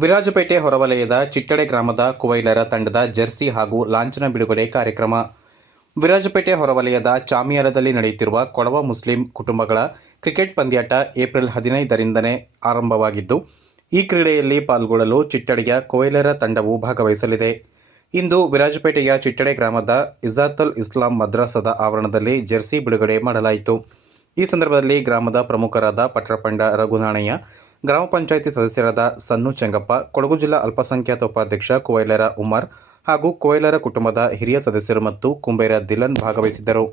ವಿರಾಜಪೇಟೆ ಹೊರವಲಯದ ಚಿಟ್ಟಡೆ ಗ್ರಾಮದ ಕುವೈಲರ ತಂಡದ ಜರ್ಸಿ ಹಾಗೂ ಲಾಂಛನ ಬಿಡುಗಡೆ ಕಾರ್ಯಕ್ರಮ. ವಿರಾಜಪೇಟೆ ಹೊರವಲಯದ ಚಾಮಿಯಾರದಲ್ಲಿ ನಡೆಯುತ್ತಿರುವ ಕೊಡವ ಮುಸ್ಲಿಂ ಕುಟುಂಬಗಳ ಕ್ರಿಕೆಟ್ ಪಂದ್ಯಾಟ ಏಪ್ರಿಲ್ ಹದಿನೈದರಿಂದನೇ ಆರಂಭವಾಗಿದ್ದು, ಈ ಕ್ರೀಡೆಯಲ್ಲಿ ಪಾಲ್ಗೊಳ್ಳಲು ಚಿಟ್ಟಡೆಯ ಕುವೈಲರ ತಂಡವು ಭಾಗವಹಿಸಲಿದೆ. ಇಂದು ವಿರಾಜಪೇಟೆಯ ಚಿಟ್ಟಡೆ ಗ್ರಾಮದ ಇಜಾತುಲ್ ಇಸ್ಲಾಂ ಮದ್ರಾಸದ ಆವರಣದಲ್ಲಿ ಜೆರ್ಸಿ ಬಿಡುಗಡೆ ಮಾಡಲಾಯಿತು. ಈ ಸಂದರ್ಭದಲ್ಲಿ ಗ್ರಾಮದ ಪ್ರಮುಖರಾದ ಪಟ್ರಪಂಡ ರಘುನಾಣಯ್ಯ ಗ್ರಾಮ ಪಂಚಾಯಿತಿ ಸದಸ್ಯರಾದ ಸನ್ನು ಚೆಂಗಪ್ಪ, ಕೊಡಗು ಜಿಲ್ಲಾ ಅಲ್ಪಸಂಖ್ಯಾತ ಉಪಾಧ್ಯಕ್ಷ ಕುವೈಲರ ಉಮರ್ ಹಾಗೂ ಕುವೈಲರ ಕುಟುಂಬದ ಹಿರಿಯ ಸದಸ್ಯರು ಮತ್ತು ಕುಂಬೇರ ದಿಲನ್ ಭಾಗವಹಿಸಿದ್ದರು.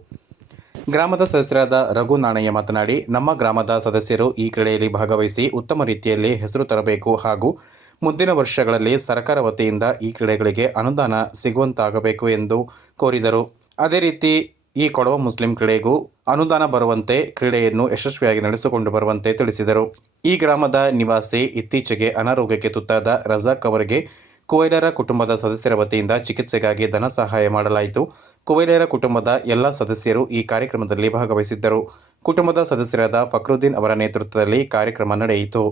ಗ್ರಾಮದ ಸದಸ್ಯರಾದ ರಘು ನಾಣಯ್ಯ ಮಾತನಾಡಿ, ನಮ್ಮ ಗ್ರಾಮದ ಸದಸ್ಯರು ಈ ಕ್ರೀಡೆಯಲ್ಲಿ ಭಾಗವಹಿಸಿ ಉತ್ತಮ ರೀತಿಯಲ್ಲಿ ಹೆಸರು ತರಬೇಕು ಹಾಗೂ ಮುಂದಿನ ವರ್ಷಗಳಲ್ಲಿ ಸರ್ಕಾರ ವತಿಯಿಂದ ಈ ಕ್ರೀಡೆಗಳಿಗೆ ಅನುದಾನ ಸಿಗುವಂತಾಗಬೇಕು ಎಂದು ಕೋರಿದರು. ಅದೇ ರೀತಿ ಈ ಕೊಡವ ಮುಸ್ಲಿಂ ಕ್ರೀಡೆಗೂ ಅನುದಾನ ಬರುವಂತೆ ಕ್ರೀಡೆಯನ್ನು ಯಶಸ್ವಿಯಾಗಿ ನಡೆಸಿಕೊಂಡು ಬರುವಂತೆ ತಿಳಿಸಿದರು. ಈ ಗ್ರಾಮದ ನಿವಾಸಿ ಇತ್ತೀಚೆಗೆ ಅನಾರೋಗ್ಯಕ್ಕೆ ತುತ್ತಾದ ರಜಾಕ್ ಅವರಿಗೆ ಕುವೈಲರ ಕುಟುಂಬದ ಸದಸ್ಯರ ವತಿಯಿಂದ ಚಿಕಿತ್ಸೆಗಾಗಿ ಧನ ಸಹಾಯ ಮಾಡಲಾಯಿತು. ಕುವೈಲರ ಕುಟುಂಬದ ಎಲ್ಲ ಸದಸ್ಯರು ಈ ಕಾರ್ಯಕ್ರಮದಲ್ಲಿ ಭಾಗವಹಿಸಿದ್ದರು. ಕುಟುಂಬದ ಸದಸ್ಯರಾದ ಫಕ್ರುದ್ದೀನ್ ಅವರ ನೇತೃತ್ವದಲ್ಲಿ ಕಾರ್ಯಕ್ರಮ ನಡೆಯಿತು.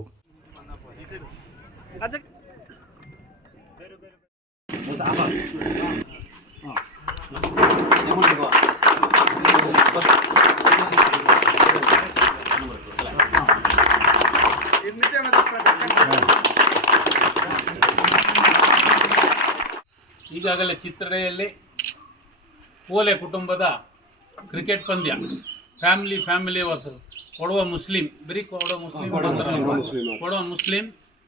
ಈಗಾಗಲೇ ಚಿತ್ರಡೆಯಲ್ಲಿ ಓಲೆ ಕುಟುಂಬದ ಕ್ರಿಕೆಟ್ ಪಂದ್ಯ. ಫ್ಯಾಮಿಲಿ ಫ್ಯಾಮಿಲಿ ವರ್ಸಸ್ ಕೊಡುವ ಮುಸ್ಲಿಂ ಬರೀ ಕೊಡುವ ಮುಸ್ಲಿಂ. ಕೊಡುವ ಮುಸ್ಲಿಂ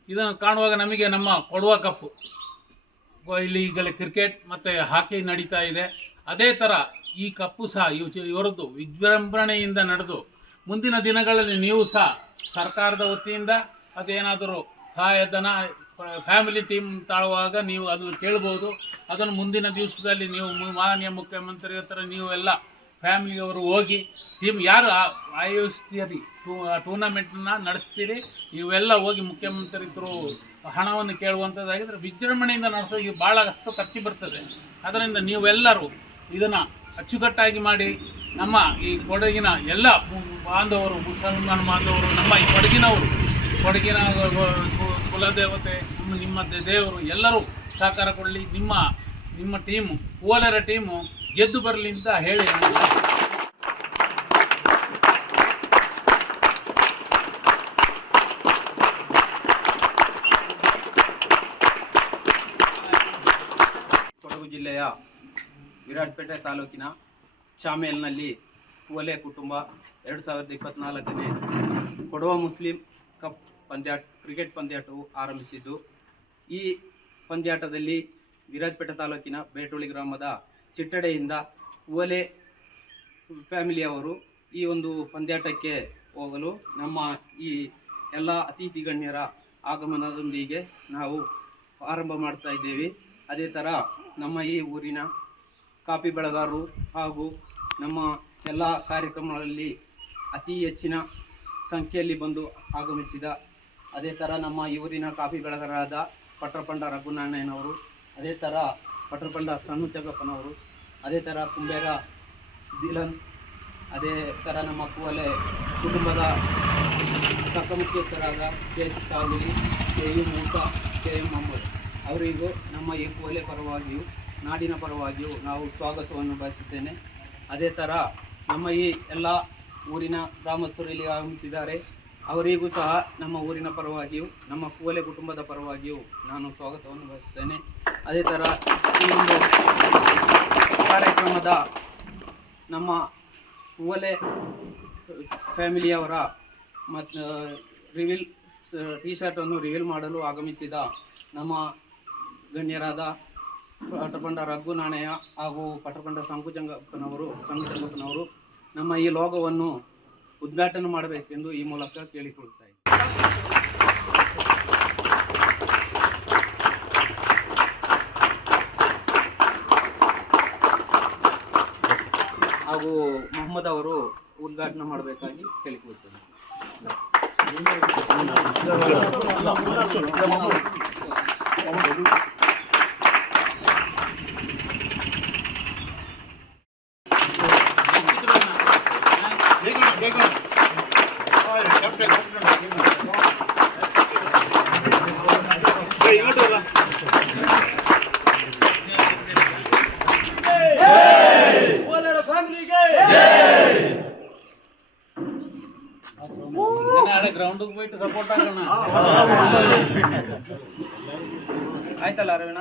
ಇದನ್ನು ಕಾಣುವಾಗ ನಮಗೆ ನಮ್ಮ ಕೊಡುವ ಕಪ್ಪು. ಇಲ್ಲಿ ಈಗಲೇ ಕ್ರಿಕೆಟ್ ಮತ್ತು ಹಾಕಿ ನಡೀತಾ ಇದೆ. ಅದೇ ಥರ ಈ ಕಪ್ಪು ಸಹ ಇವ್ ಇವರದ್ದು ವಿಜೃಂಭಣೆಯಿಂದ ನಡೆದು ಮುಂದಿನ ದಿನಗಳಲ್ಲಿ ನೀವು ಸಹ ಸರ್ಕಾರದ ವತಿಯಿಂದ ಅದೇನಾದರೂ ಸಹಾಯಧನ ಫ್ಯಾಮಿಲಿ ಟೀಮ್ ತಾಳುವಾಗ ನೀವು ಅದು ಕೇಳ್ಬೋದು. ಅದನ್ನು ಮುಂದಿನ ದಿವಸದಲ್ಲಿ ನೀವು ಮಾನ್ಯ ಮುಖ್ಯಮಂತ್ರಿ ಹತ್ರ ನೀವು ಎಲ್ಲ ಫ್ಯಾಮಿಲಿಯವರು ಹೋಗಿ ಟೀಮ್ ಯಾರು ಆಯೋಜಿಸ್ತೀರಿ? ಟೂರ್ನಮೆಂಟನ್ನ ನಡೆಸ್ತೀರಿ? ಇವೆಲ್ಲ ಹೋಗಿ ಮುಖ್ಯಮಂತ್ರಿ ಹತ್ರ ಹಣವನ್ನು ಕೇಳುವಂಥದ್ದಾಗಿದ್ದರೆ ವಿಜೃಂಭಣೆಯಿಂದ ನಡೆಸೋ ಈಗ ಭಾಳ ಅಷ್ಟು ಖರ್ಚು ಬರ್ತದೆ. ಅದರಿಂದ ನೀವೆಲ್ಲರೂ ಇದನ್ನು ಅಚ್ಚುಕಟ್ಟಾಗಿ ಮಾಡಿ, ನಮ್ಮ ಈ ಕೊಡಗಿನ ಎಲ್ಲ ಬಾಂಧವರು, ಮುಸಲ್ಮಾನ್ ಬಾಂಧವರು, ನಮ್ಮ ಈ ಕೊಡಗಿನವರು, ಕೊಡಗಿನ ಕುಲದೇವತೆ, ನಮ್ಮ ನಿಮ್ಮ ದೇವರು ಎಲ್ಲರೂ ಸಹಕಾರ ಕೊಡಲಿ. ನಿಮ್ಮ ನಿಮ್ಮ ಟೀಮು ಕೋಲರ ಟೀಮು ಗೆದ್ದು ಬರಲಿ ಅಂತ ಹೇಳಿ ಕೊಡಗು ಜಿಲ್ಲೆಯ ವಿರಾಟ್ಪೇಟೆ ತಾಲೂಕಿನ ಚಾಮೇಲ್ನಲ್ಲಿ ಕುವಲೆ ಕುಟುಂಬ ಎರಡು ಸಾವಿರದ ಇಪ್ಪತ್ನಾಲ್ಕನೇ ಕೊಡವ ಮುಸ್ಲಿಂ ಕಪ್ ಪಂದ್ಯಾಟ, ಕ್ರಿಕೆಟ್ ಪಂದ್ಯಾಟವು ಆರಂಭಿಸಿದ್ದು. ಈ ಪಂದ್ಯಾಟದಲ್ಲಿ ವಿರಾಜಪೇಟೆ ತಾಲೂಕಿನ ಬೇಟೋಳಿ ಗ್ರಾಮದ ಚಿಟ್ಟಡೆಯಿಂದ ಓಲೆ ಫ್ಯಾಮಿಲಿಯವರು ಈ ಒಂದು ಪಂದ್ಯಾಟಕ್ಕೆ ಹೋಗಲು ನಮ್ಮ ಈ ಎಲ್ಲ ಅತಿಥಿ ಗಣ್ಯರ ಆಗಮನದೊಂದಿಗೆ ನಾವು ಆರಂಭ ಮಾಡ್ತಾ ಇದ್ದೇವೆ. ಅದೇ ಥರ ನಮ್ಮ ಈ ಊರಿನ ಕಾಫಿ ಬೆಳೆಗಾರರು ಹಾಗೂ ನಮ್ಮ ಎಲ್ಲ ಕಾರ್ಯಕ್ರಮಗಳಲ್ಲಿ ಅತಿ ಹೆಚ್ಚಿನ ಸಂಖ್ಯೆಯಲ್ಲಿ ಬಂದು ಆಗಮಿಸಿದ ಅದೇ ಥರ ನಮ್ಮ ಇವರಿನ ಕಾಫಿ ಬೆಳೆಗಾರರಾದ ಪಟ್ರಪಂಡ ರಘುನಾರಾಯಣನವರು, ಅದೇ ಥರ ಪಟ್ರಪಂಡ ಸಣ್ಣ ಜಗಪ್ಪನವರು ಅದೇ ಥರ ಕುಂಬೇರ ದಿಲನ್, ಅದೇ ಥರ ನಮ್ಮ ಕುವಲೆ ಕುಟುಂಬದ ಚಕ್ಕಮುಖ್ಯಸ್ಥರಾದ ಕೆ ಸಾಗುಲಿ K M Moosa, K M Mohammed ಅವರಿಗೂ ನಮ್ಮ ಈ ಕುವಲೆ ಪರವಾಗಿಯೂ, ನಾಡಿನ ಪರವಾಗಿಯೂ ನಾವು ಸ್ವಾಗತವನ್ನು ಬಯಸುತ್ತೇನೆ. ಅದೇ ಥರ ನಮ್ಮ ಈ ಎಲ್ಲ ಊರಿನ ಗ್ರಾಮಸ್ಥರು ಇಲ್ಲಿ ಆಗಮಿಸಿದ್ದಾರೆ. ಅವರಿಗೂ ಸಹ ನಮ್ಮ ಊರಿನ ಪರವಾಗಿಯೂ, ನಮ್ಮ ಕೂಲೆ ಕುಟುಂಬದ ಪರವಾಗಿಯೂ ನಾನು ಸ್ವಾಗತವನ್ನು ಬಯಸುತ್ತೇನೆ. ಅದೇ ಥರ ಈ ಒಂದು ಕಾರ್ಯಕ್ರಮದ ನಮ್ಮ ಕೂಲೆ ಫ್ಯಾಮಿಲಿಯವರ ಮತ್ತು ರಿವೀಲ್ ಟಿ ಶರ್ಟನ್ನು ರಿವೀಲ್ ಮಾಡಲು ಆಗಮಿಸಿದ ನಮ್ಮ ಗಣ್ಯರಾದ ಪಟಪಂಡ ರಘು ನಾಣಯ್ಯ ಹಾಗೂ ಪಟಪಂಡ ಸಂಕುಚಂಗಪ್ಪನವರು ಸಂಕುಚಂಗಪ್ಪನವರು ನಮ್ಮ ಈ ಲೋಗವನ್ನು ಉದ್ಘಾಟನೆ ಮಾಡಬೇಕೆಂದು ಈ ಮೂಲಕ ಕೇಳಿಕೊಳ್ಳುತ್ತಾ ಇದ್ದೀನಿ. ಹಾಗೂ ಮೊಹಮ್ಮದ್ ಅವರು ಉದ್ಘಾಟನೆ ಮಾಡಬೇಕಾಗಿ ಕೇಳಿಕೊಳ್ತೇನೆ. ನಾಳೆ ಗ್ರೌಂಡಿಗೆ ಬಿಟ್ಟು ಸಪೋರ್ಟ್ ಆಗೋಣ. ಆಯ್ತಲ್ಲ ಅರವಿಣ